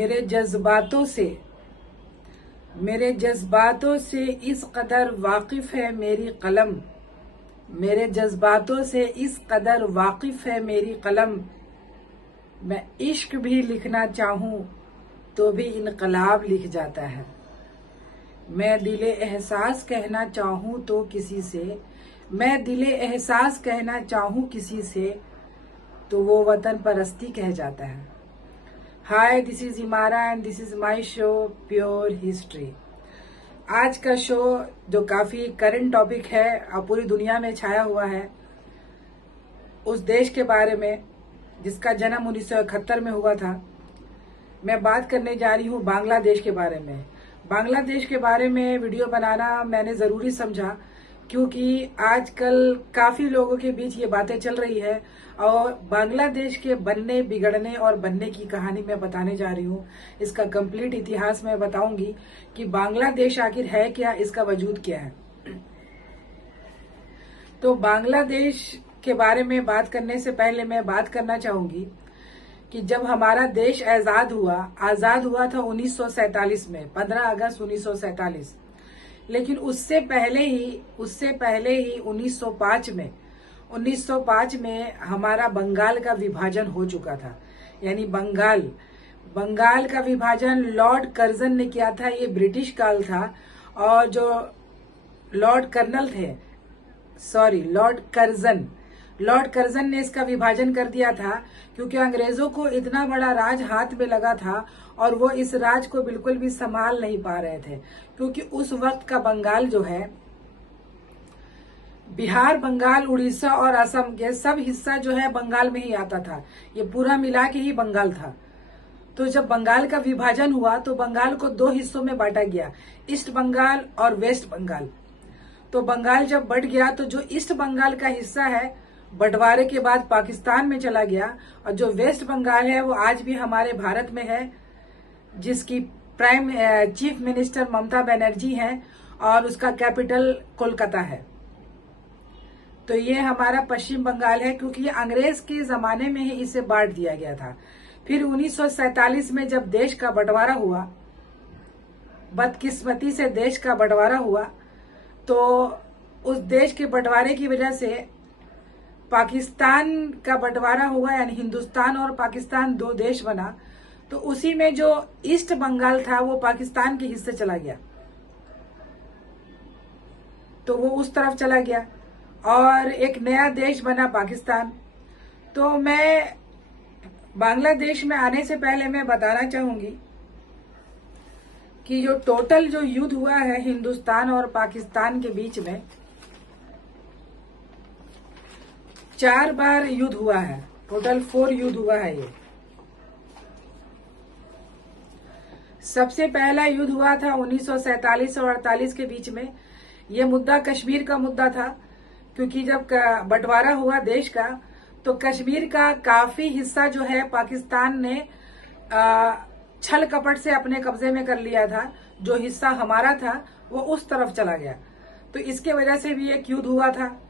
मेरे जज्बातों से इस कदर वाकिफ है मेरी कलम। मेरे जज्बातों से इस कदर वाकिफ है मेरी कलम। मैं इश्क भी लिखना चाहूँ तो भी इनकलाब लिख जाता है। मैं दिले एहसास कहना चाहूँ तो किसी से, मैं दिले एहसास कहना चाहूँ किसी से, तो वो वतन परस्ती कह जाता है। Hi, this is Imara and this is my show pure history. आज का शो जो काफी करंट टॉपिक है और पूरी दुनिया में छाया हुआ है, उस देश के बारे में जिसका जन्म 1971 में हुआ था। मैं बात करने जा रही हूँ बांग्लादेश के बारे में। बांग्लादेश के बारे में वीडियो बनाना मैंने ज़रूरी समझा क्योंकि आजकल काफ़ी लोगों के बीच ये बातें चल रही है और बांग्लादेश के बनने, बिगड़ने और बनने की कहानी मैं बताने जा रही हूँ। इसका कंप्लीट इतिहास मैं बताऊंगी कि बांग्लादेश आखिर है क्या, इसका वजूद क्या है। तो बांग्लादेश के बारे में बात करने से पहले मैं बात करना चाहूंगी कि जब हमारा देश आजाद हुआ था 1947 में, 15 अगस्त 1947। लेकिन उससे पहले ही 1905 में हमारा बंगाल का विभाजन हो चुका था। यानी बंगाल का विभाजन लॉर्ड कर्जन ने किया था। ये ब्रिटिश काल था और जो लॉर्ड कर्जन ने इसका विभाजन कर दिया था क्योंकि अंग्रेजों को इतना बड़ा राज हाथ में लगा था और वो इस राज को बिल्कुल भी संभाल नहीं पा रहे थे। क्योंकि उस वक्त का बंगाल जो है, बिहार, बंगाल, उड़ीसा और असम के सब हिस्सा जो है बंगाल में ही आता था। ये पूरा मिला के ही बंगाल था। तो जब बंगाल का विभाजन हुआ तो बंगाल को दो हिस्सों में बांटा गया, ईस्ट बंगाल और वेस्ट बंगाल। तो बंगाल जब बंट गया तो जो ईस्ट बंगाल का हिस्सा है बंटवारे के बाद पाकिस्तान में चला गया और जो वेस्ट बंगाल है वो आज भी हमारे भारत में है, जिसकी चीफ मिनिस्टर ममता बनर्जी हैं और उसका कैपिटल कोलकाता है। तो ये हमारा पश्चिम बंगाल है क्योंकि ये अंग्रेज के जमाने में ही इसे बांट दिया गया था। फिर 1947 में जब देश का बंटवारा हुआ, बदकिस्मती से देश का बंटवारा हुआ, तो उस देश के बंटवारे की वजह से पाकिस्तान का बंटवारा हुआ, यानी हिंदुस्तान और पाकिस्तान दो देश बना। तो उसी में जो ईस्ट बंगाल था वो पाकिस्तान के हिस्से चला गया, तो वो उस तरफ चला गया और एक नया देश बना पाकिस्तान। तो मैं बांग्लादेश में आने से पहले मैं बताना चाहूंगी कि जो टोटल जो युद्ध हुआ है हिंदुस्तान और पाकिस्तान के बीच में, 4 बार युद्ध हुआ है। टोटल 4 युद्ध हुआ है। ये सबसे पहला युद्ध हुआ था 1947 और 48 के बीच में। ये मुद्दा कश्मीर का मुद्दा था क्योंकि जब बंटवारा हुआ देश का तो कश्मीर का काफी हिस्सा जो है पाकिस्तान ने छल कपट से अपने कब्जे में कर लिया था। जो हिस्सा हमारा था वो उस तरफ चला गया, तो इसके वजह से भी एक युद्ध हुआ था।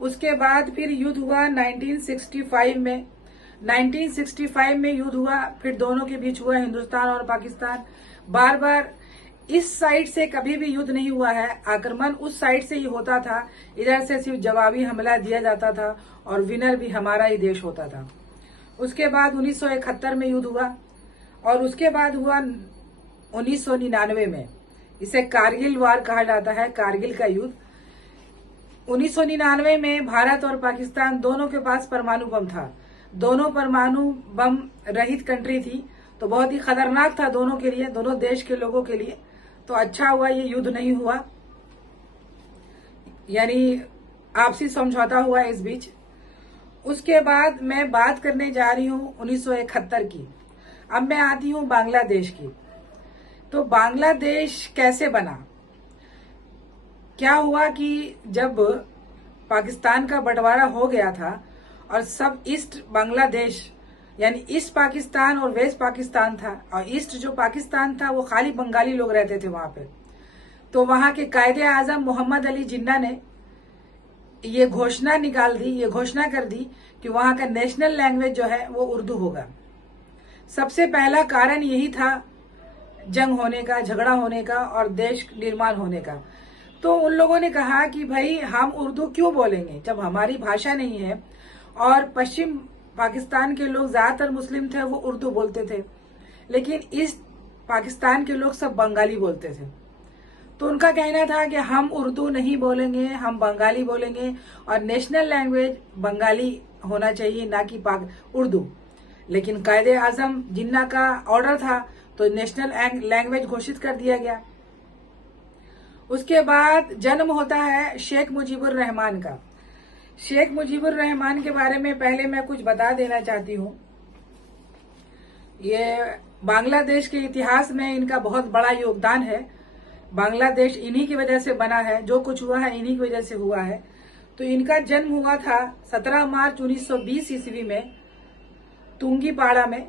उसके बाद फिर युद्ध हुआ 1965 में। 1965 में युद्ध हुआ, फिर दोनों के बीच हुआ हिंदुस्तान और पाकिस्तान। बार बार इस साइड से कभी भी युद्ध नहीं हुआ है, आक्रमण उस साइड से ही होता था। इधर से सिर्फ जवाबी हमला दिया जाता था और विनर भी हमारा ही देश होता था। उसके बाद 1971 में युद्ध हुआ और उसके बाद हुआ 1999 में। इसे कारगिल वार कहा जाता है, कारगिल का युद्ध। 1999 में भारत और पाकिस्तान दोनों के पास परमाणु बम था। दोनों परमाणु बम रहित कंट्री थी, तो बहुत ही खतरनाक था दोनों के लिए, दोनों देश के लोगों के लिए। तो अच्छा हुआ ये युद्ध नहीं हुआ, यानी आपसी समझौता हुआ इस बीच। उसके बाद मैं बात करने जा रही हूँ 1971 की। अब मैं आती हूँ बांग्लादेश की। तो बांग्लादेश कैसे बना? क्या हुआ कि जब पाकिस्तान का बंटवारा हो गया था और सब ईस्ट बांग्लादेश, यानी ईस्ट पाकिस्तान और वेस्ट पाकिस्तान था, और ईस्ट जो पाकिस्तान था वो खाली बंगाली लोग रहते थे वहां पे। तो वहां के कायदे आजम मोहम्मद अली जिन्ना ने ये घोषणा कर दी कि वहां का नेशनल लैंग्वेज जो है वो उर्दू होगा। सबसे पहला कारण यही था जंग होने का, झगड़ा होने का और देश निर्माण होने का। तो उन लोगों ने कहा कि भाई हम उर्दू क्यों बोलेंगे जब हमारी भाषा नहीं है। और पश्चिम पाकिस्तान के लोग, ज्यादातर मुस्लिम थे, वो उर्दू बोलते थे, लेकिन ईस्ट पाकिस्तान के लोग सब बंगाली बोलते थे। तो उनका कहना था कि हम उर्दू नहीं बोलेंगे, हम बंगाली बोलेंगे और नेशनल लैंग्वेज बंगाली होना चाहिए, ना कि उर्दू। लेकिन कायदे आजम जिन्ना का ऑर्डर था तो नेशनल लैंग्वेज घोषित कर दिया गया। उसके बाद जन्म होता है शेख मुजीबुर रहमान का। शेख मुजीबुर रहमान के बारे में पहले मैं कुछ बता देना चाहती हूँ। ये बांग्लादेश के इतिहास में इनका बहुत बड़ा योगदान है। बांग्लादेश इन्हीं की वजह से बना है, जो कुछ हुआ है इन्हीं की वजह से हुआ है। तो इनका जन्म हुआ था 17 मार्च 1920 ईस्वी में तुंगीपाड़ा में,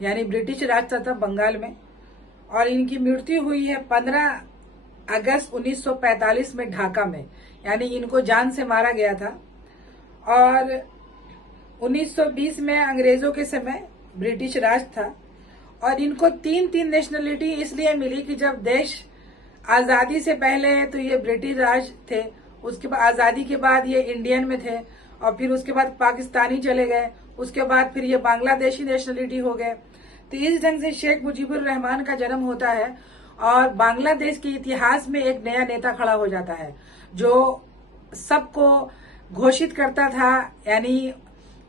यानी ब्रिटिश राज था बंगाल में। और इनकी मृत्यु हुई है 15 अगस्त 1945 में ढाका में, यानी इनको जान से मारा गया था। और 1920 में अंग्रेजों के समय ब्रिटिश राज था। और इनको तीन नेशनलिटी इसलिए मिली कि जब देश आजादी से पहले तो ये ब्रिटिश राज थे, उसके बाद आजादी के बाद ये इंडियन में थे, और फिर उसके बाद पाकिस्तानी चले गए, उसके बाद फिर ये बांग्लादेशी नेशनलिटी हो गए। तो इस ढंग से शेख मुजीबुर रहमान का जन्म होता है और बांग्लादेश के इतिहास में एक नया नेता खड़ा हो जाता है जो सबको घोषित करता था, यानी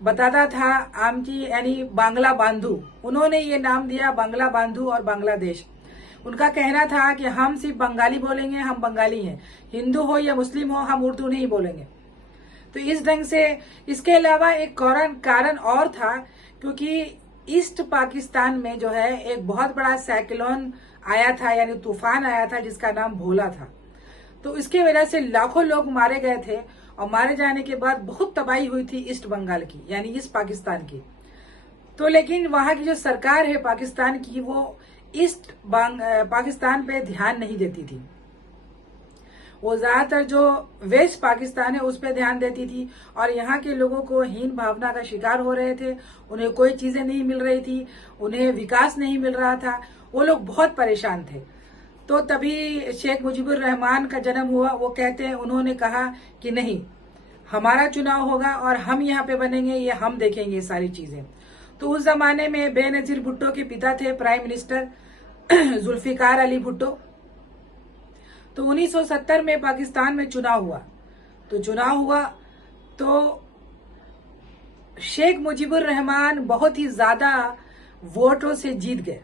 बताता था आमची, यानी बांग्ला बांधु। उन्होंने ये नाम दिया बांग्ला बांधु और बांग्लादेश। उनका कहना था कि हम सिर्फ बंगाली बोलेंगे, हम बंगाली हैं, हिंदू हो या मुस्लिम हो, हम उर्दू नहीं बोलेंगे। तो इस ढंग से, इसके अलावा एक कारण और था, क्योंकि ईस्ट पाकिस्तान में जो है एक बहुत बड़ा साइक्लोन आया था, यानी तूफान आया था जिसका नाम भोला था। तो इसकी वजह से लाखों लोग मारे गए थे और मारे जाने के बाद बहुत तबाही हुई थी ईस्ट बंगाल की, यानी ईस्ट पाकिस्तान की। तो लेकिन वहां की जो सरकार है पाकिस्तान की, वो ईस्ट पाकिस्तान पे ध्यान नहीं देती थी। वो ज्यादातर जो वेस्ट पाकिस्तान है उस पर ध्यान देती थी और यहाँ के लोगों को हीन भावना का शिकार हो रहे थे। उन्हें कोई चीजें नहीं मिल रही थी, उन्हें विकास नहीं मिल रहा था, वो लोग बहुत परेशान थे। तो तभी शेख मुजीबुर रहमान का जन्म हुआ। वो कहते हैं, उन्होंने कहा कि नहीं, हमारा चुनाव होगा और हम यहाँ पे बनेंगे, ये हम देखेंगे सारी चीजें। तो उस जमाने में बेनजीर भुट्टो के पिता थे प्राइम मिनिस्टर जुल्फिकार अली भुट्टो। तो 1970 में पाकिस्तान में चुनाव हुआ। तो शेख मुजीबुर रहमान बहुत ही ज्यादा वोटों से जीत गए।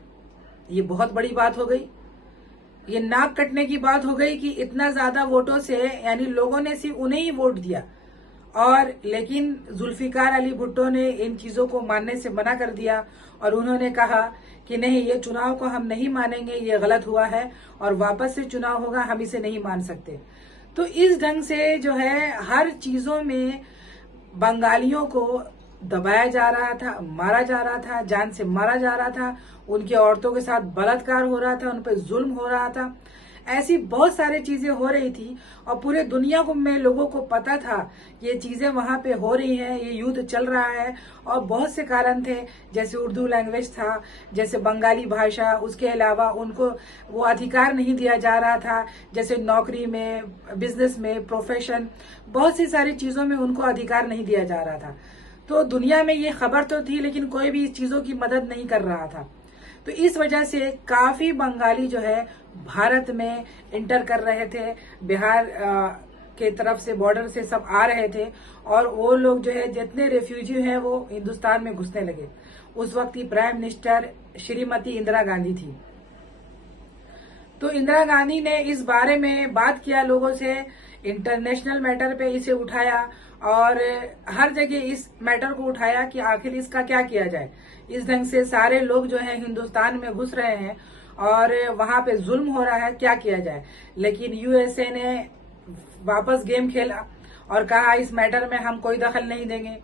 ये बहुत बड़ी बात हो गई, ये नाक कटने की बात हो गई कि इतना ज्यादा वोटों से, यानी लोगों ने सिर्फ उन्हें ही वोट दिया। और लेकिन जुल्फिकार अली भुट्टो ने इन चीजों को मानने से मना कर दिया और उन्होंने कहा कि नहीं, ये चुनाव को हम नहीं मानेंगे, ये गलत हुआ है और वापस से चुनाव होगा, हम इसे नहीं मान सकते। तो इस ढंग से जो है हर चीजों में बंगालियों को दबाया जा रहा था, मारा जा रहा था, जान से मारा जा रहा था, उनकी औरतों के साथ बलात्कार हो रहा था, उन पर जुल्म हो रहा था। ऐसी बहुत सारी चीजें हो रही थी और पूरे दुनिया को में लोगों को पता था ये चीजें वहां पे हो रही हैं, ये युद्ध चल रहा है। और बहुत से कारण थे, जैसे उर्दू लैंग्वेज था, जैसे बंगाली भाषा, उसके अलावा उनको वो अधिकार नहीं दिया जा रहा था, जैसे नौकरी में, बिजनेस में, प्रोफेशन, बहुत सी सारी चीजों में उनको अधिकार नहीं दिया जा रहा था। तो दुनिया में ये खबर तो थी लेकिन कोई भी इस चीजों की मदद नहीं कर रहा था। तो इस वजह से काफी बंगाली जो है भारत में इंटर कर रहे थे, बिहार के तरफ से, बॉर्डर से सब आ रहे थे और वो लोग जो है जितने रेफ्यूजी हैं वो हिंदुस्तान में घुसने लगे। उस वक्त की प्राइम मिनिस्टर श्रीमती इंदिरा गांधी थी। तो इंदिरा गांधी ने इस बारे में बात किया लोगों से, इंटरनेशनल मैटर पे इसे उठाया और हर जगह इस मैटर को उठाया कि आखिर इसका क्या किया जाए। इस ढंग से सारे लोग जो है हिंदुस्तान में घुस रहे हैं और वहां पे जुल्म हो रहा है, क्या किया जाए। लेकिन यूएसए ने वापस गेम खेला और कहा इस मैटर में हम कोई दखल नहीं देंगे।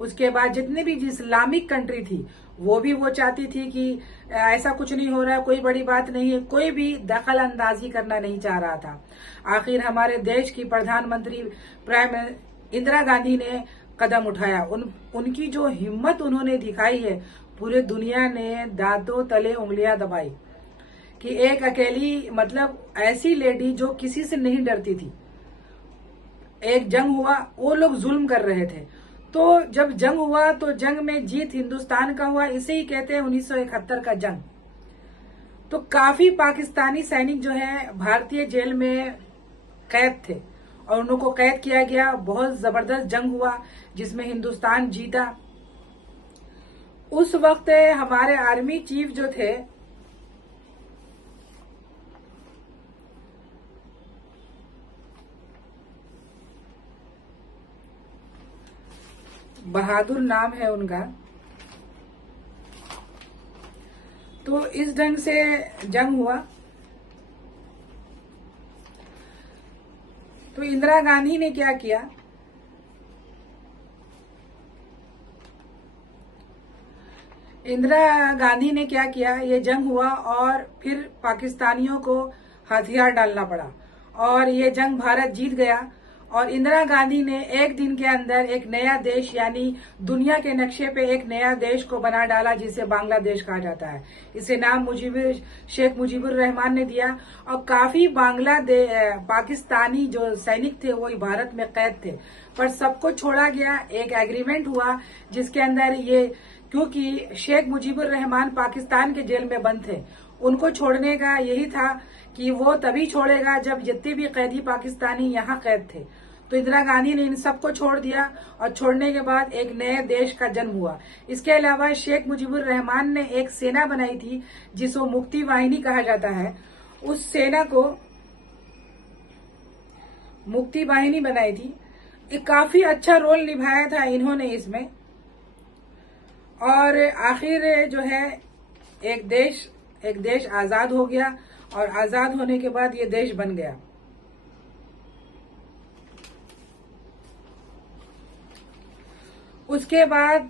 उसके बाद जितनी भी इस्लामिक कंट्री थी वो भी वो चाहती थी कि ऐसा कुछ नहीं हो रहा है, कोई बड़ी बात नहीं है, कोई भी दखल अंदाजी करना नहीं चाह रहा था। आखिर हमारे देश की प्रधानमंत्री प्राइम इंदिरा गांधी ने कदम उठाया। उनकी जो हिम्मत उन्होंने दिखाई है, पूरे दुनिया ने दांतों तले उंगलियां दबाई कि एक अकेली, मतलब ऐसी लेडी जो किसी से नहीं डरती थी। एक जंग हुआ, वो लोग जुल्म कर रहे थे, तो जब जंग हुआ तो जंग में जीत हिंदुस्तान का हुआ। इसे ही कहते हैं 1971 का जंग। तो काफी पाकिस्तानी सैनिक जो है भारतीय जेल में कैद थे और उनको कैद किया गया। बहुत जबरदस्त जंग हुआ जिसमें हिंदुस्तान जीता। उस वक्त हमारे आर्मी चीफ जो थे, बहादुर नाम है उनका। तो इस ढंग से जंग हुआ। तो इंदिरा गांधी ने क्या किया, ये जंग हुआ और फिर पाकिस्तानियों को हथियार डालना पड़ा और ये जंग भारत जीत गया। और इंदिरा गांधी ने एक दिन के अंदर एक नया देश, यानी दुनिया के नक्शे पे एक नया देश को बना डाला जिसे बांग्लादेश कहा जाता है। इसे नाम शेख मुजीबुर रहमान ने दिया। और काफी पाकिस्तानी जो सैनिक थे वो भारत में कैद थे, पर सबको छोड़ा गया। एक एग्रीमेंट हुआ जिसके अंदर ये, क्योंकि शेख मुजीबुर रहमान पाकिस्तान के जेल में बंद थे, उनको छोड़ने का यही था कि वो तभी छोड़ेगा जब जितने भी कैदी पाकिस्तानी यहाँ कैद थे। तो इंदिरा गांधी ने इन सबको छोड़ दिया और छोड़ने के बाद एक नए देश का जन्म हुआ। इसके अलावा शेख मुजीबुर रहमान ने एक सेना बनाई थी जिसको मुक्ति वाहिनी कहा जाता है। उस सेना को मुक्ति वाहिनी बनाई थी। एक काफी अच्छा रोल निभाया था इन्होंने इसमें। और आखिर जो है एक देश आजाद हो गया और आजाद होने के बाद ये देश बन गया। उसके बाद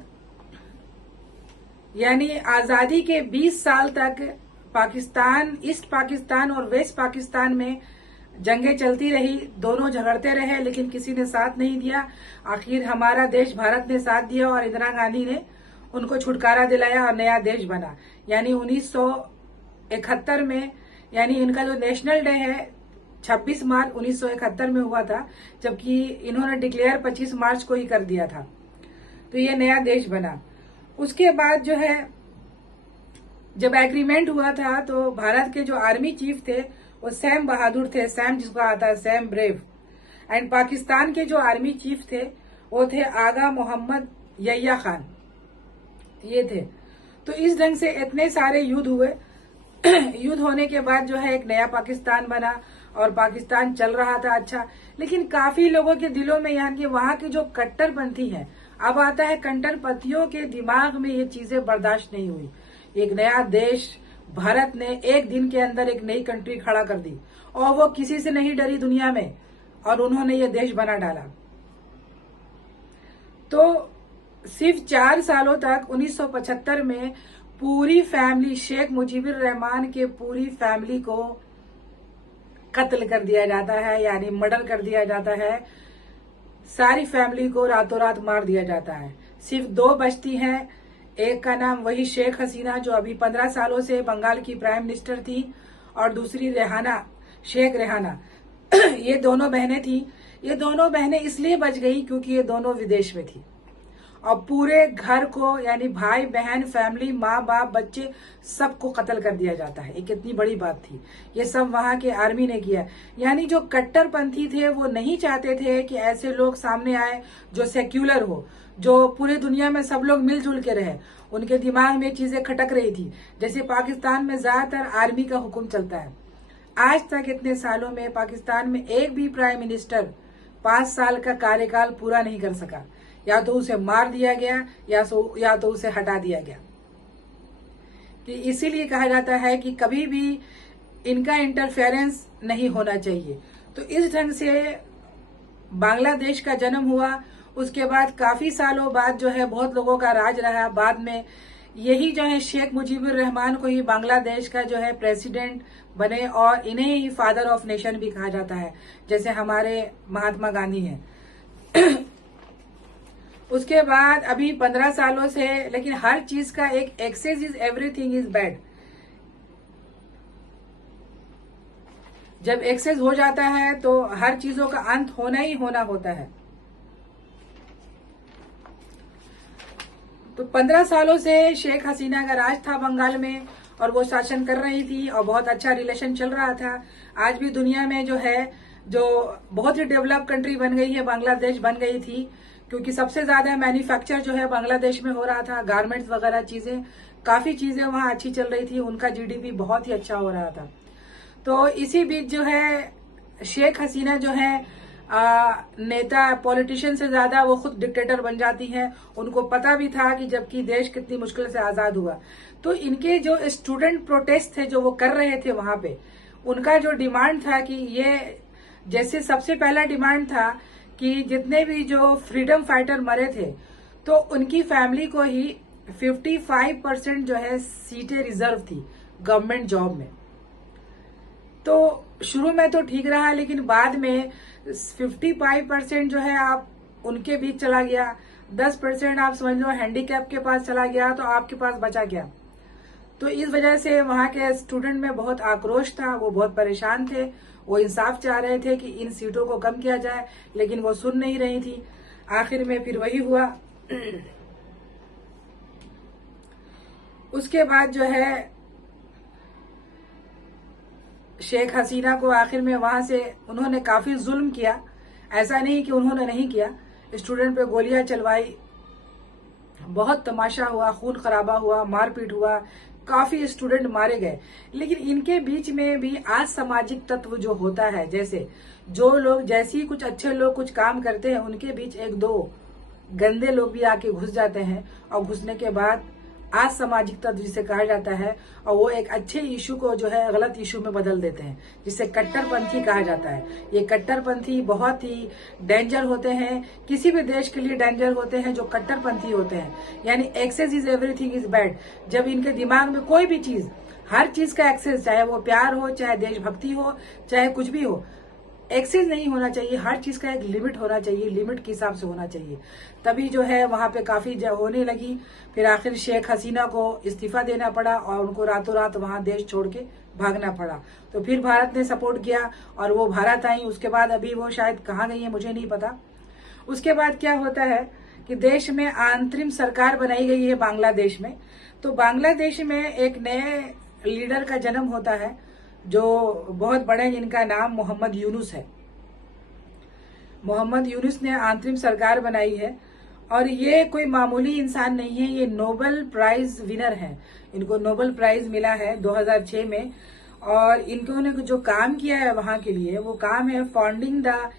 यानी आजादी के 20 साल तक पाकिस्तान, ईस्ट पाकिस्तान और वेस्ट पाकिस्तान में जंगें चलती रही। दोनों झगड़ते रहे लेकिन किसी ने साथ नहीं दिया। आखिर हमारा देश भारत ने साथ दिया और इंदिरा गांधी ने उनको छुटकारा दिलाया और नया देश बना। यानी 1971 में, यानी इनका जो नेशनल डे है 26 मार्च 1971 में हुआ था, जबकि इन्होंने डिक्लेयर 25 मार्च को ही कर दिया था। तो ये नया देश बना। उसके बाद जो है जब एग्रीमेंट हुआ था तो भारत के जो आर्मी चीफ थे वो सैम बहादुर थे, सैम जिसको आता है सैम ब्रेव। एंड पाकिस्तान के जो आर्मी चीफ थे वो थे आगा मोहम्मद यहिया खान, ये थे। तो इस ढंग से इतने सारे युद्ध हुए। युद्ध होने के बाद जो है एक नया पाकिस्तान बना और पाकिस्तान चल रहा था अच्छा। लेकिन काफी लोगों के दिलों में, यहाँ की वहां की जो कट्टरपंथी है, अब आता है कट्टरपंथियों के दिमाग में ये चीजें बर्दाश्त नहीं हुई। एक नया देश भारत ने एक दिन के अंदर एक नई कंट्री खड़ा कर दी और वो किसी से नहीं डरी दुनिया में, और उन्होंने ये देश बना डाला। तो सिर्फ 4 सालों तक 1975 में पूरी फैमिली, शेख मुजीबुर रहमान के पूरी फैमिली को कत्ल कर दिया जाता है, यानी मर्डर कर दिया जाता है। सारी फैमिली को रातों रात मार दिया जाता है। सिर्फ 2 बचती हैं। एक का नाम वही शेख हसीना जो अभी 15 सालों से बंगाल की प्राइम मिनिस्टर थी, और दूसरी रेहाना, शेख रेहाना। ये दोनों बहनें थी। ये दोनों बहनें इसलिए बच गई क्योंकि ये दोनों विदेश में थी। और पूरे घर को, यानी भाई बहन, फैमिली, माँ बाप, बच्चे, सबको कत्ल कर दिया जाता है। ये कितनी बड़ी बात थी। ये सब वहां के आर्मी ने किया। यानी जो कट्टरपंथी थे वो नहीं चाहते थे कि ऐसे लोग सामने आए जो सेक्युलर हो, जो पूरे दुनिया में सब लोग मिलजुल के रहे। उनके दिमाग में चीजें खटक रही थी। जैसे पाकिस्तान में ज्यादातर आर्मी का हुक्म चलता है। आज तक इतने सालों में पाकिस्तान में एक भी प्राइम मिनिस्टर 5 साल का कार्यकाल पूरा नहीं कर सका। या तो उसे मार दिया गया या तो उसे हटा दिया गया। कि इसीलिए कहा जाता है कि कभी भी इनका इंटरफेरेंस नहीं होना चाहिए। तो इस ढंग से बांग्लादेश का जन्म हुआ। उसके बाद काफी सालों बाद जो है बहुत लोगों का राज रहा। बाद में यही जो है शेख मुजीबुर रहमान को ही बांग्लादेश का जो है प्रेसिडेंट बने, और इन्हें ही फादर ऑफ नेशन भी कहा जाता है, जैसे हमारे महात्मा गांधी हैं। उसके बाद अभी 15 सालों से, लेकिन हर चीज का एक excess is everything is bad. जब एक्सेस हो जाता है तो हर चीजों का अंत होना ही होना होता है। तो 15 सालों से शेख हसीना का राज था बंगाल में और वो शासन कर रही थी और बहुत अच्छा रिलेशन चल रहा था। आज भी दुनिया में जो है, जो बहुत ही डेवलप कंट्री बन गई है, बांग्लादेश बन गई थी, क्योंकि सबसे ज्यादा मैन्युफैक्चर जो है बांग्लादेश में हो रहा था, गारमेंट्स वगैरह चीजें, काफी चीजें वहां अच्छी चल रही थी, उनका जीडीपी बहुत ही अच्छा हो रहा था। तो इसी बीच जो है शेख हसीना जो है नेता पॉलिटिशियन से ज्यादा वो खुद डिक्टेटर बन जाती हैं। उनको पता भी था कि जबकि देश कितनी मुश्किल से आजाद हुआ। तो इनके जो स्टूडेंट प्रोटेस्ट थे जो वो कर रहे थे वहां पे, उनका जो डिमांड था कि ये, जैसे सबसे पहला डिमांड था कि जितने भी जो फ्रीडम फाइटर मरे थे तो उनकी फैमिली को ही 55% जो है सीटें रिजर्व थी गवर्नमेंट जॉब में। तो शुरू में तो ठीक रहा, लेकिन बाद में 55% जो है आप उनके बीच चला गया, 10% आप समझ लो हैंडीकैप के पास चला गया, तो आपके पास बचा क्या। तो इस वजह से वहां के स्टूडेंट में बहुत आक्रोश था, वो बहुत परेशान थे, वो इंसाफ चाह रहे थे कि इन सीटों को कम किया जाए, लेकिन वो सुन नहीं रही थी। आखिर में फिर वही हुआ। उसके बाद जो है शेख हसीना को आखिर में वहां से उन्होंने काफी जुल्म किया, ऐसा नहीं कि उन्होंने नहीं किया, स्टूडेंट पे गोलियां चलवाई, बहुत तमाशा हुआ, खून खराबा हुआ, मारपीट हुआ, काफी स्टूडेंट मारे गए। लेकिन इनके बीच में भी असामाजिक तत्व जो होता है, जैसे जो लोग, जैसे ही कुछ अच्छे लोग कुछ काम करते हैं उनके बीच एक दो गंदे लोग भी आके घुस जाते हैं, और घुसने के बाद असामाजिक तत्व जिसे कहा जाता है, और वो एक अच्छे इशू को जो है गलत इशू में बदल देते हैं, जिसे कट्टरपंथी कहा जाता है। ये कट्टरपंथी बहुत ही डेंजर होते हैं, किसी भी देश के लिए डेंजर होते हैं जो कट्टरपंथी होते हैं, यानी excess is everything is bad. जब इनके दिमाग में कोई भी चीज, हर चीज का एक्सेस, चाहे वो प्यार हो, चाहे देशभक्ति हो, चाहे कुछ भी हो, एक्सेस नहीं होना चाहिए। हर चीज का एक लिमिट होना चाहिए, लिमिट के हिसाब से होना चाहिए। तभी जो है वहां पे काफी होने लगी। फिर आखिर शेख हसीना को इस्तीफा देना पड़ा और उनको रातों रात वहां देश छोड़ के भागना पड़ा। तो फिर भारत ने सपोर्ट किया और वो भारत आई। उसके बाद अभी वो शायद कहाँ गई है मुझे नहीं पता। उसके बाद क्या होता है कि देश में अंतरिम सरकार बनाई गई है बांग्लादेश में। तो बांग्लादेश में एक नए लीडर का जन्म होता है जो बहुत बड़े, जिनका नाम मोहम्मद यूनुस है। मोहम्मद यूनुस ने अंतरिम सरकार बनाई है और ये कोई मामूली इंसान नहीं है, ये नोबेल प्राइज विनर है। इनको नोबेल प्राइज मिला है 2006 में। और इन्होंने जो काम किया है वहां के लिए, वो काम है फाउंडिंग द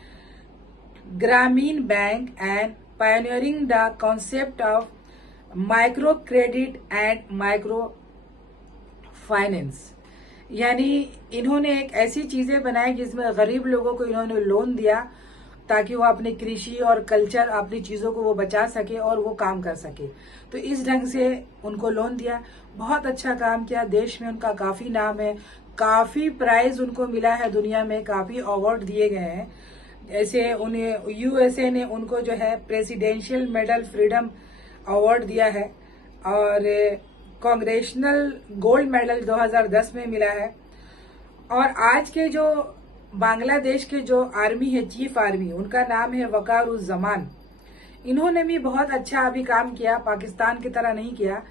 ग्रामीण bank and pioneering the concept of micro credit and micro finance. यानी इन्होंने एक ऐसी चीजें बनाई जिसमें गरीब लोगों को इन्होंने लोन दिया ताकि वो अपनी कृषि और कल्चर, अपनी चीजों को वो बचा सके और वो काम कर सके। तो इस ढंग से उनको लोन दिया, बहुत अच्छा काम किया। देश में उनका काफी नाम है, काफी प्राइज उनको मिला है, दुनिया में काफी अवार्ड दिए गए हैं। ऐसे उन्हें यूएसए ने उनको जो है प्रेसिडेंशियल मेडल फ्रीडम अवार्ड दिया है और कांग्रेशनल गोल्ड मेडल 2010 में मिला है। और आज के जो बांग्लादेश के जो आर्मी है, चीफ आर्मी, उनका नाम है वकारुज्जमान। इन्होंने भी बहुत अच्छा अभी काम किया, पाकिस्तान की तरह नहीं किया,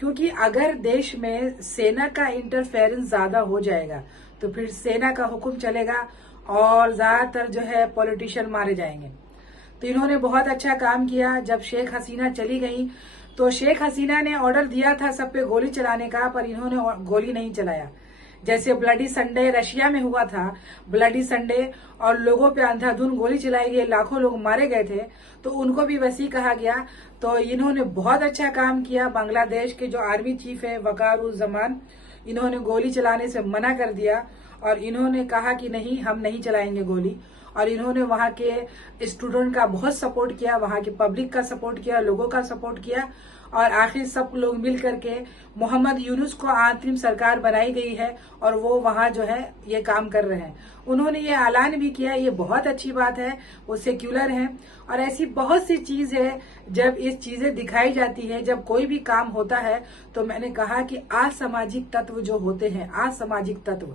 क्योंकि अगर देश में सेना का इंटरफेरेंस ज्यादा हो जाएगा तो फिर सेना का हुक्म चलेगा और ज्यादातर जो है पॉलिटिशियन मारे जाएंगे। तो इन्होंने बहुत अच्छा काम किया। जब शेख हसीना चली गई तो शेख हसीना ने ऑर्डर दिया था सब पे गोली चलाने का, पर इन्होंने गोली नहीं चलाया। जैसे ब्लडी संडे रशिया में हुआ था, ब्लडी संडे, और लोगों पे अंधाधुंध गोली चलाई गई, लाखों लोग मारे गए थे, तो उनको भी वैसे ही कहा गया। तो इन्होंने बहुत अच्छा काम किया। बांग्लादेश के जो आर्मी चीफ है वकारुज्जमान, इन्होंने गोली चलाने से मना कर दिया और इन्होंने कहा कि नहीं, हम नहीं चलाएंगे गोली। और इन्होंने वहां के स्टूडेंट का बहुत सपोर्ट किया, वहां की पब्लिक का सपोर्ट किया, लोगों का सपोर्ट किया और आखिर सब लोग मिल करके मोहम्मद यूनुस को अंतरिम सरकार बनाई गई है और वो वहां जो है ये काम कर रहे हैं। उन्होंने ये ऐलान भी किया, ये बहुत अच्छी बात है, वो सेक्युलर हैं। और ऐसी बहुत सी चीज है, जब ये चीजें दिखाई जाती है, जब कोई भी काम होता है, तो मैंने कहा कि असामाजिक तत्व जो होते हैं, असामाजिक तत्व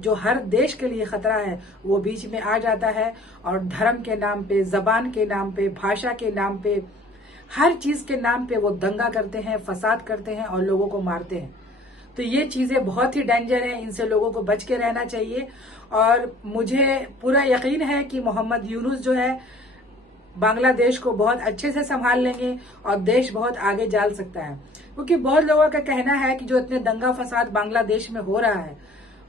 जो हर देश के लिए खतरा है, वो बीच में आ जाता है और धर्म के नाम पे, जबान के नाम पे, भाषा के नाम पे, हर चीज के नाम पे वो दंगा करते हैं, फसाद करते हैं और लोगों को मारते हैं। तो ये चीजें बहुत ही डेंजर है, इनसे लोगों को बच के रहना चाहिए। और मुझे पूरा यकीन है कि मोहम्मद यूनुस जो है बांग्लादेश को बहुत अच्छे से संभाल लेंगे और देश बहुत आगे जा सकता है। क्योंकि बहुत लोगों का कहना है कि जो इतने दंगा फसाद बांग्लादेश में हो रहा है,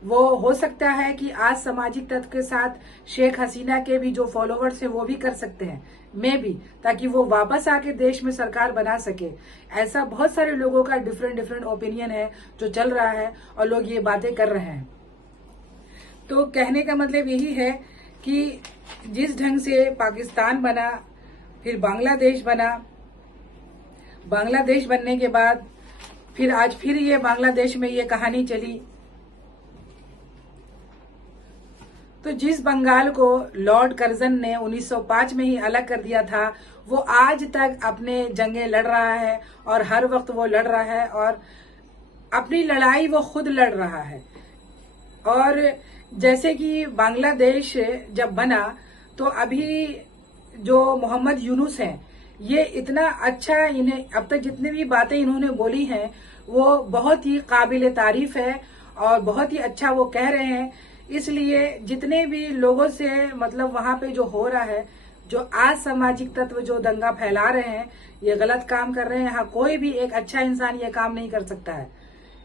वो हो सकता है कि आज सामाजिक तत्व के साथ शेख हसीना के भी जो फॉलोवर्स हैं वो भी कर सकते हैं, मैं भी, ताकि वो वापस आके देश में सरकार बना सके। ऐसा बहुत सारे लोगों का डिफरेंट ओपिनियन है जो चल रहा है और लोग ये बातें कर रहे हैं। तो कहने का मतलब यही है कि जिस ढंग से पाकिस्तान बना, फिर बांग्लादेश बना, बांग्लादेश बनने के बाद फिर आज फिर ये बांग्लादेश में ये कहानी चली। तो जिस बंगाल को लॉर्ड कर्जन ने 1905 में ही अलग कर दिया था, वो आज तक अपने जंगें लड़ रहा है और हर वक्त वो लड़ रहा है और अपनी लड़ाई वो खुद लड़ रहा है। और जैसे कि बांग्लादेश जब बना, तो अभी जो मोहम्मद यूनुस हैं, ये इतना अच्छा, इन्हें अब तक जितनी भी बातें इन्होंने बोली हैं वो बहुत ही काबिल तारीफ है और बहुत ही अच्छा वो कह रहे हैं। इसलिए जितने भी लोगों से मतलब वहां पे जो हो रहा है, जो असामाजिक तत्व जो दंगा फैला रहे हैं, ये गलत काम कर रहे हैं। हाँ, कोई भी एक अच्छा इंसान ये काम नहीं कर सकता है।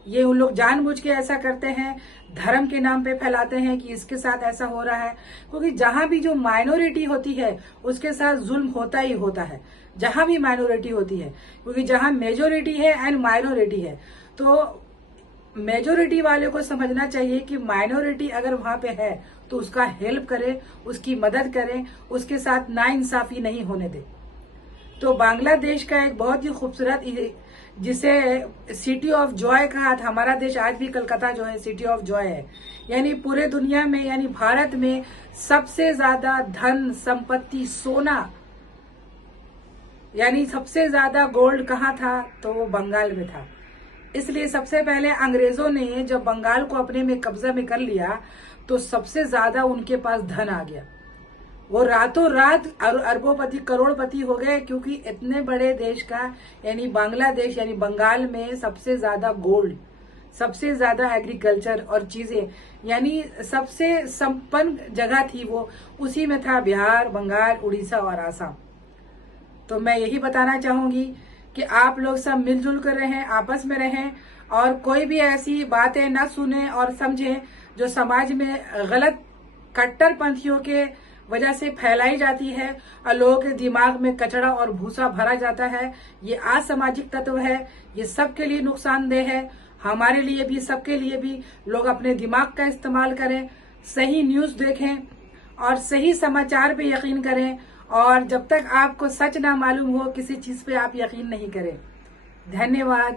ये उन लोग जानबूझ के ऐसा करते हैं, धर्म के नाम पे फैलाते हैं कि इसके साथ ऐसा हो रहा है। क्योंकि जहां भी जो माइनॉरिटी होती है उसके साथ जुल्म होता ही होता है, जहां भी माइनॉरिटी होती है। क्योंकि जहां मेजोरिटी है एंड माइनॉरिटी है, तो मेजोरिटी वाले को समझना चाहिए कि माइनॉरिटी अगर वहां पे है तो उसका हेल्प करे, उसकी मदद करें, उसके साथ नाइंसाफी नहीं होने दे। तो बांग्लादेश का एक बहुत ही खूबसूरत, जिसे सिटी ऑफ जॉय कहा था, हमारा देश आज भी कलकत्ता जो है सिटी ऑफ जॉय है। यानी पूरे दुनिया में, यानी भारत में सबसे ज्यादा धन संपत्ति, सोना, यानी सबसे ज्यादा गोल्ड कहाँ था, तो वो बंगाल में था। इसलिए सबसे पहले अंग्रेजों ने जब बंगाल को अपने में कब्जा में कर लिया, तो सबसे ज्यादा उनके पास धन आ गया। वो रातों रात अरबोपति, करोड़पति हो गए। क्योंकि इतने बड़े देश का, यानी बांग्लादेश, यानी बंगाल में सबसे ज्यादा गोल्ड, सबसे ज्यादा एग्रीकल्चर और चीजें, यानी सबसे संपन्न जगह थी वो, उसी में था बिहार, बंगाल, उड़ीसा और आसाम। तो मैं यही बताना चाहूंगी कि आप लोग सब मिलजुल कर रहें, आपस में रहें और कोई भी ऐसी बातें न सुने और समझें जो समाज में गलत कट्टरपंथियों के वजह से फैलाई जाती है और लोगों के दिमाग में कचरा और भूसा भरा जाता है। ये असामाजिक तत्व है, ये सबके लिए नुकसानदेह है, हमारे लिए भी, सबके लिए भी। लोग अपने दिमाग का इस्तेमाल करें, सही न्यूज देखें और सही समाचार पे यकीन करें। और जब तक आपको सच ना मालूम हो, किसी चीज पे आप यकीन नहीं करें। धन्यवाद।